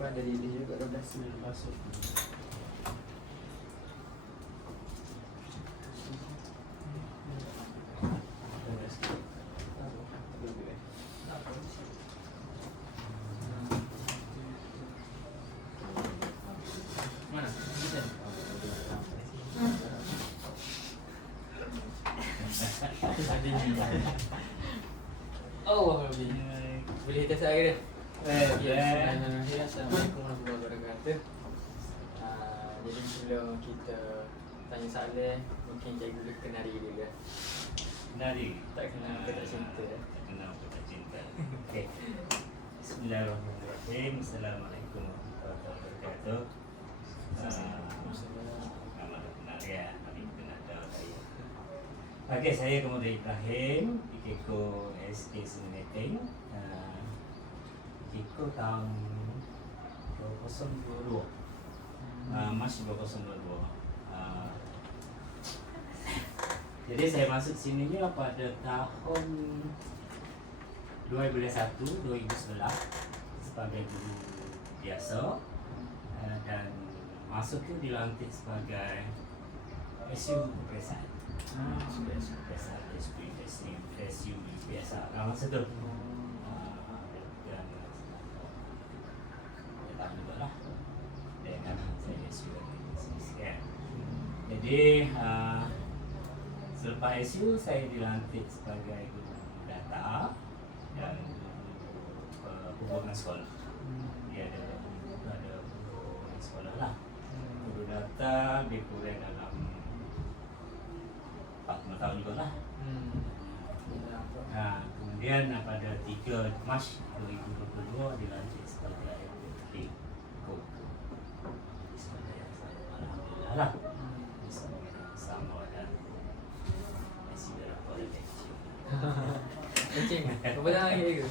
Bukan dari dia juga 12 masuk. Oh, boleh test saya dia. Assalamualaikum warahmatullahi wabarakatuh. Jadi sebelum kita tanya soalan, mungkin cikgu boleh kenali dulu. Kenali? Tak kenal, kita tak cinta. Tak kenal, kita tak cinta. Okey. Bismillahirrahmanirrahim. Assalamualaikum warahmatullahi wabarakatuh. Nama kenal ya, kami kenal saya. Okey, saya kemudian Ibrahim, Kiko SD Seneting. Kiko tahun 2022. Masih 2022. Jadi saya masuk sininya pada tahun 2011 sebagai guru biasa, dan masuk tu dilantik sebagai SU peperiksaan. SU biasa. Masa tu datang juga lah dengan saya SU sekian. Jadi selepas SU saya dilantik sebagai guru data dan hubungan sekolah. Dia ada hubungan sekolah lah. Guru data lebih kurang dalam 40 tahun juga lah. Kemudian pada 3 Mac 2022 dilantik sebagai Kiko. Alhamdulillah lah. Sama dan masih dalam koleksi. Encing, berapa tahun lagi ke?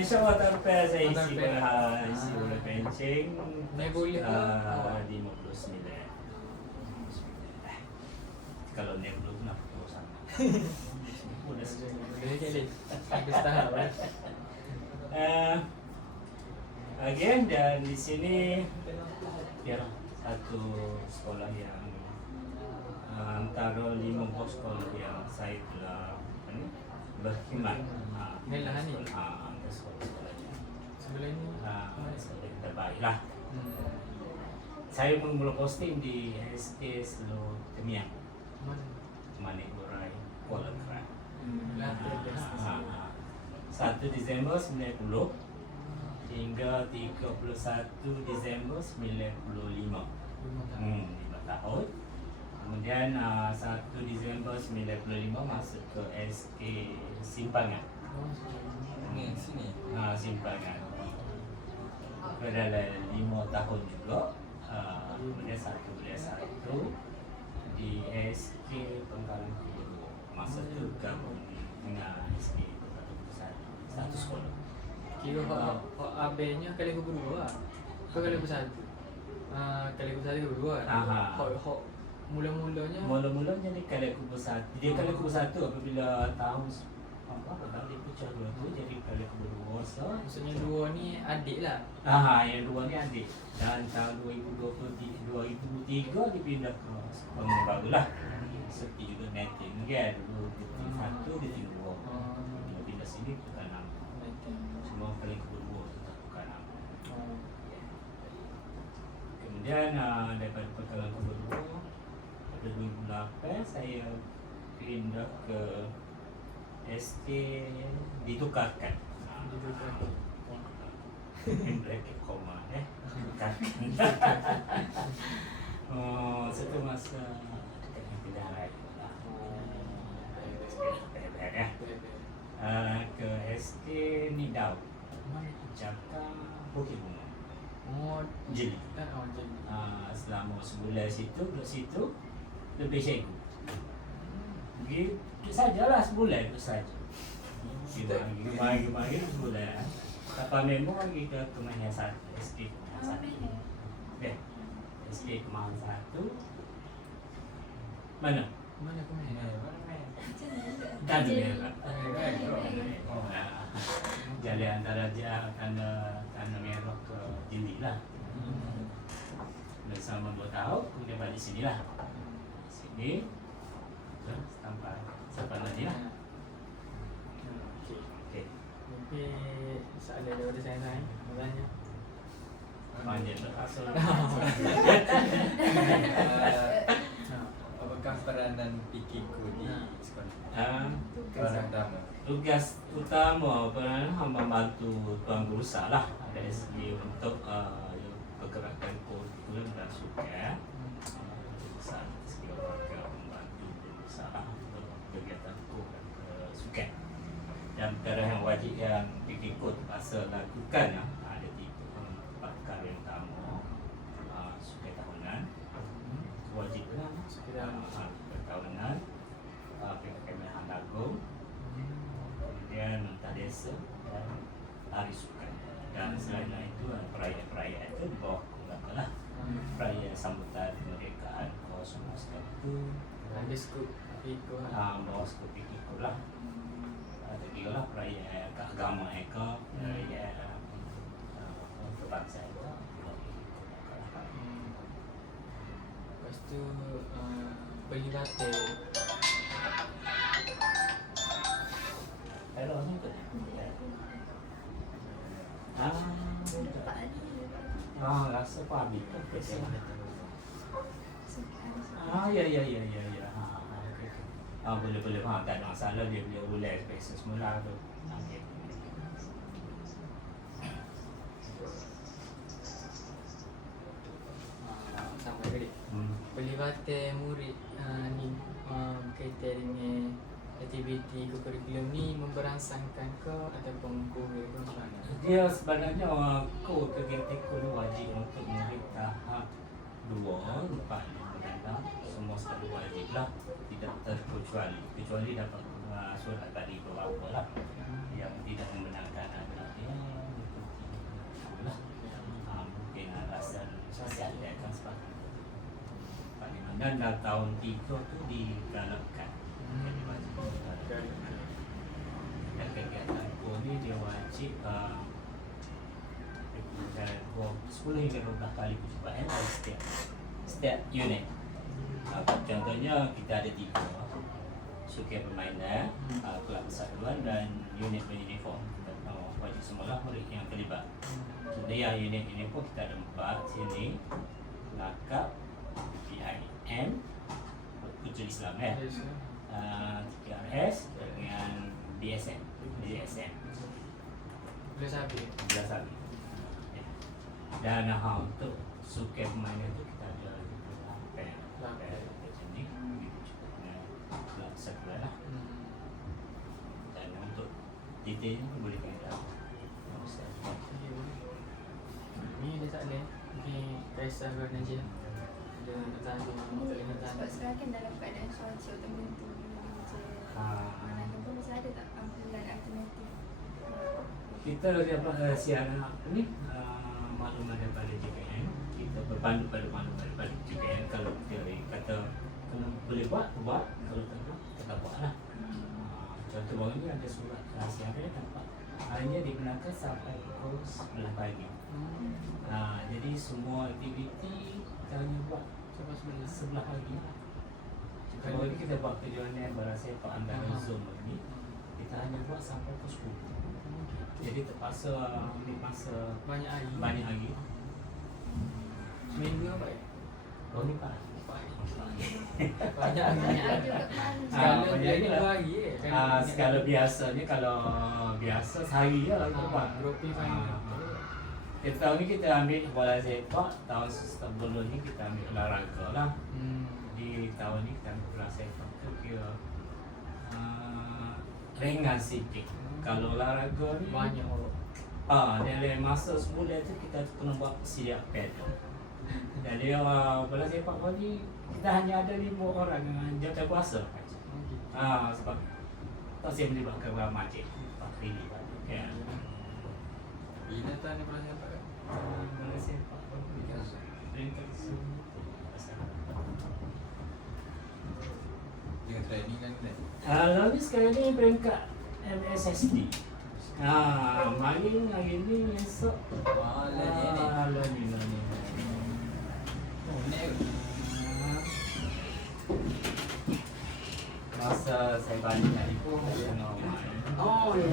InsyaAllah tanpa saya isi bola pencing. Naik boleh ke? 59. Kalau naik belum nak sama. Boleh jadi. Habis tahap lah. Again, dan di sini ya satu sekolah yang antara 5 sekolah yang saya telah berkhidmat. Melah ni. Sekolah-sekolahnya. Sebelum ni sekolah yang terbaik lah. Saya mula posting di SD Slow Temiang, Manik Urai, Kuala Kran. 1 Disember 90 hingga 31 Disember 95. 5 tahun. Kemudian 1 Disember 95 masuk ke SK Simpangan. Sini. Simpangan. Dalam 5 tahun juga. Kemudian 1 di SK Pengkalan Kedua. Masa tu gabung dengan SK Pengkalan Kedua satu sekolah. Kira hak abenya kali kedua lah. Kau kali satu. Kali satu kedua kan. Hak mula-mulanya jadi kali kubur satu. Dia kali kubur satu apabila tahun tahun dia pecah dua tu jadi kali kubur dua. Maksudnya dua ni adik lah. Yang dua ni adik. Dan tahun 2023 dipindah ke sekolah yang baru lah. Seperti juga netting kan. Dulu di satu di dua. Bila pindah sini bukan nama. Semua kali kubur dua tu tak bukan nama. Kemudian daripada perkalaan kubur dua pada 2008 saya pindah ke SK ditukarkan. Bracket koma satu masa dekat pindah lagi lah. Ke SK Nidau, Jaka Bukit Bunga. Jadi selama sebulan duduk situ lebih cikgu. Gitu sajalah sebulan tu saja. Gimana sebulan. Apa memang kita kemahiran satu SK kemahiran satu. SK kemahiran satu. Mana kemahiran? Dan Jalan antara tanah merah ke lah. Dan selama 2 tahun kemudian balik sini lah. Sini sampai nanti lah. Okey. Okay. Mungkin soalan daripada saya lain. Tanya. Panjang berasal. Apakah peranan PKKU di sekolah? Peranan utama. Tugas utama peranan membantu tuan guru besar lah dari segi untuk pergerakan kurikulum dan sukan. Besar segi orang membantu guru besar lah untuk kegiatan sukan. Dan perkara yang wajib yang PKKU terpaksa lakukan ya, ada 4 perkara yang utama. Sukan tahunan wajib lah, pertahunan, kemerahan agung, kemudian mentah desa dan hari sukan. Dan selain itu perayaan itu di bawah KULAK lah. Perayaan sambutan kemerdekaan ke-91 Ada skop PKKU. bawah skop PKKU lah. Ada juga lah perayaan keagamaan mereka, perayaan kebangsaan itu. Lepas tu pelibatan Hello, ni ke? Rasa Pak Habib tu ya. Boleh. Tak ada masalah, dia boleh biasa semula tu. Okey. sama tadi. Pelibatan murid ni berkaitan dengan aktiviti kurikulum ni memberangsangkan ke ataupun kurang ke macam mana? Dia sebenarnya kegiatan kuliah wajib untuk murid tahap 2, 4, 5 semua selalu wajib lah, tidak kecuali dapat surat tadi beberapa lah yang tidak membenarkan anak dia mengikuti lah. Mungkin alasan sosial dia akan sebagainya. Dan dah tahun 3 tu digalakkan jadi wajib. Dan kegiatan ni dia wajib 10 hingga 12 kali percubaan dari setiap unit. Contohnya kita ada 3 sukan permainan, kelab persatuan dan unit beruniform. Wajib semualah murid yang terlibat. Jadi yang unit uniform kita ada 4 sini, lakap, PIM, Putra Islam TKRS dengan DSM. Boleh sabi. Dan untuk sukan permainan itu kita ada lapel macam ni, begitu juga dengan kelab persatuan lah. Dan untuk detailnya boleh kita tahu. Ni ada soalan. Mungkin Kaisar ke Najib ada nak tanya, nak tanya. Sebab sekarang kan dalam keadaan cuaca tertentu mana pun masih ada tak ampulan alternatif? Kita dapat siaran ni maklumat daripada JKN. Kita berpandu pada maklumat daripada JKN. Kalau kita kata kalau boleh buat, kalau tak buat, tak buat lah. Contoh baru ni ada surat siaran dapat hanya digunakan sampai pukul 11 pagi. Jadi semua aktiviti kita hanya buat sampai 11 pagi lah. Kalau kita buat kejohanan berasa antara Zoom ni, kita hanya buat sampai pukul 10. Jadi terpaksa ambil masa Banyak hari. Seminggu apa ya? Oh ni Pak. Banyak hari. Skala dia ni 2 hari Skala biasanya kalau biasa sehari je lah kita buat. Grouping final. Kita tahun ni kita ambil bola sepak, tahun sebelum ni kita ambil olahraga lah. Di tahun ni kita ambil bola sepak tu kira ringan sikit. Kalau olahraga ni Banyak orang. dalam masa sebulan tu kita kena buat siap pedal. Jadi bola sepak ni kita hanya ada 5 orang yang jatuh puasa. Sebab tak saya melibatkan ramai cik. Ini ya. Bila tanya bola sepak kan? Bola sepak peringkat semua. Dengan training kan? Lalu sekarang ni peringkat MSSD. Hari ni esok. Lagi ni. kalau saya balik tadi pun saya normal. Oh ya.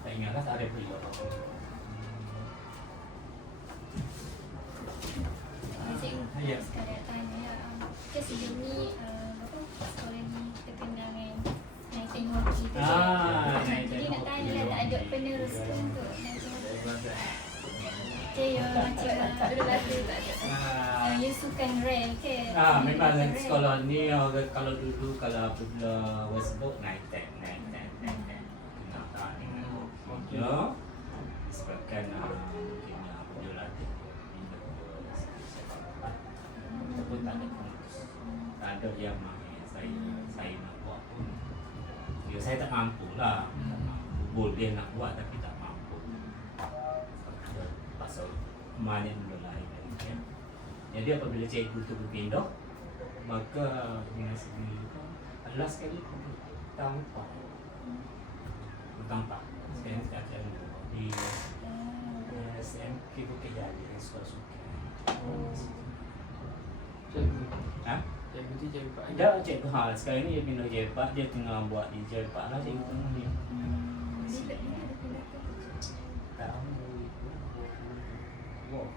Tak ingatlah tak ada beli apa. Cikgu, Ya. sekadar tanya, kan sebelum ni sekolah ni terkenal dengan naik teknologi tu. Naik Jadi nak tanya lah, tak ada penerus ke untuk naik teknologi? Okay, ya macam ada lagu tak ada. You sukan rel ke? Memang Rel. sekolah ni kalau dulu kalau apabila Westbrook naik tek. Kenapa dengan ya disebabkan mungkin berlatih ataupun tak ada fokus. Tak ada yang saya nak buat pun. Ya saya tak mampu lah. Boleh nak buat tapi tak mampu. Pasal banyak benda lain kan. Jadi apabila cikgu tu berpindah, maka dengan segi adalah sekali tampak. Sekarang kita akan di SMK Bukit Jalil yang suka-suka. Cikgu. Ha? Cikgu tu cikgu Pak. Ada cikgu sekarang ni dia pindah Jepak, dia tengah buat di Jepak lah cikgu tengah ni. Bila ada pindah ke? Tahun 2020.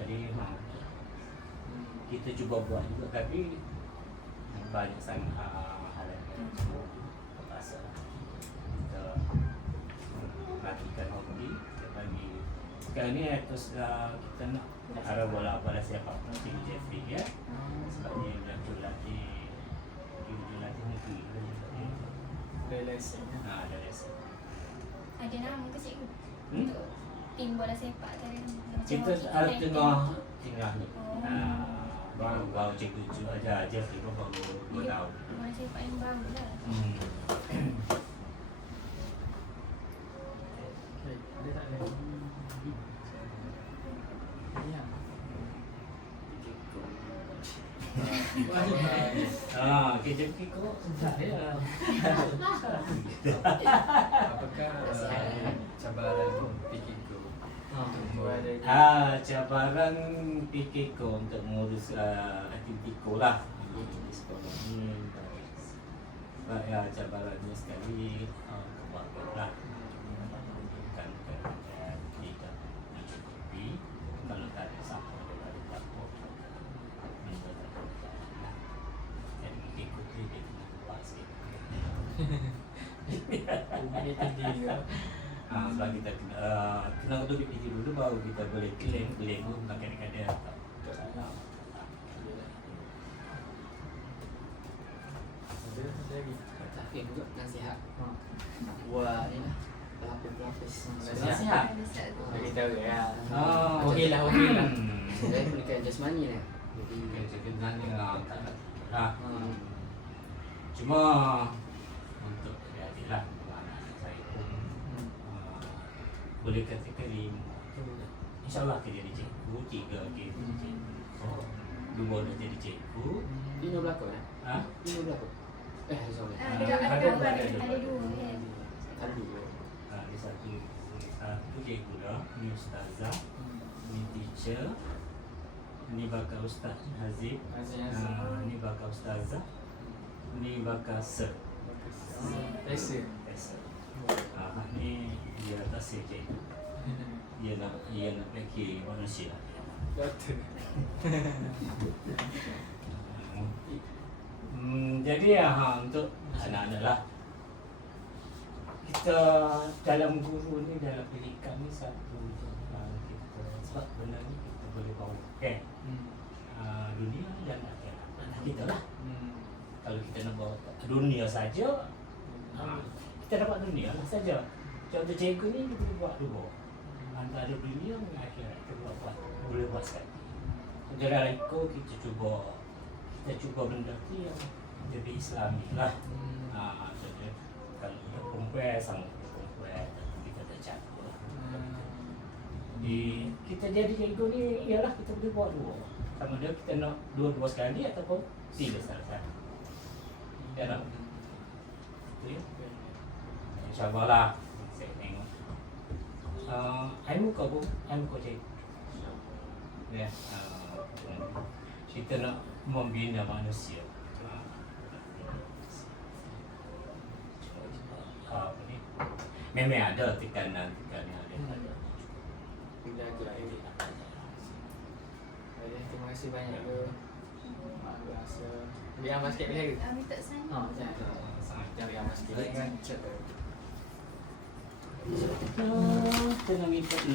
Jadi kita cuba buat juga tapi banyak sangat hal yang terpaksa kita matikan hobi kita bagi sekarang ni terus kita nak arah bola pada siapa pun di Jeffrey ya sebab dia dah berlatih negeri Ada lesen. ada lesson Ada nama ke cikgu? Hmm? Untuk tim bola sepak tadi. kita ada tengah ni baru cikgu aja Jeffrey baru 2 tahun. Bola sepak yang baru lah. Okay, ada tak ada? Ya. Kerja kiko saya. Apakah cabaran PKK Cabaran PKK untuk mengurus aktiviti lah di sekolah ni. Cabarannya sekali keluarga lah. Bukan tidak dicukupi. Kalau tak ada siapa ada takut. Jadi PKK tu dia kena buat sikit. Ini tinggi ke? Sebab kita kena duduk di dulu baru kita boleh claim pun kadang-kadang tak salah. Ada lagi. Tapi juga nasihat Ha. buat ni lah pelapis-pelapis Nasihat? Bagi tahu ya. Okey lah. Saya berikan jasmani lah. Jadi Jadi tak lah. Hmm. Cuma untuk adik lah anak saya pun boleh katakan 5 tu InsyaAllah dia jadi cikgu 3 dia jadi cikgu 2 dah jadi cikgu. Dino berlakon eh? Ha? Dino berlakon? Sorry. Ada Ada dua dua. kan. Ada dua. Ada satu cikgu dah. Ni ustazah, ni teacher, ni bakal Ustaz Hazib, ni bakal ustazah, ni bakal sir. Rasa. Ni dia atas cikgu. Dia nak fikir manusia. Doktor. Jadi untuk anak-anak lah kita dalam guru ni dalam pendidikan ni satu kita sebab benda ni kita boleh bawa kan dunia dan akhirat kita lah. Kalau kita nak bawa dunia saja kita dapat dunia lah saja. Contoh cikgu ni dia boleh buat dua antara dunia dengan akhirat kita boleh buat sekali. Jadi kita cuba benda tu yang lebih Islami lah. Jadi kalau kita perempuan sama perempuan kita tak campur lah. Kita jadi cikgu ni ialah kita boleh buat dua. Sama dia kita nak dua sekali ataupun tiga sekali. Ya tak? InsyaAllah lah Air muka pun, air muka cikgu. Ya, kita nak membina manusia. Apa ni? Memang ada tekanan yang ada. Bila aku lah ini. Baik, terima kasih banyak ke. Mak aku rasa. Ambil amas sikit boleh ke? Minta sign. Macam tu. Jangan ambil amas sikit. Kan chat. Tengah minta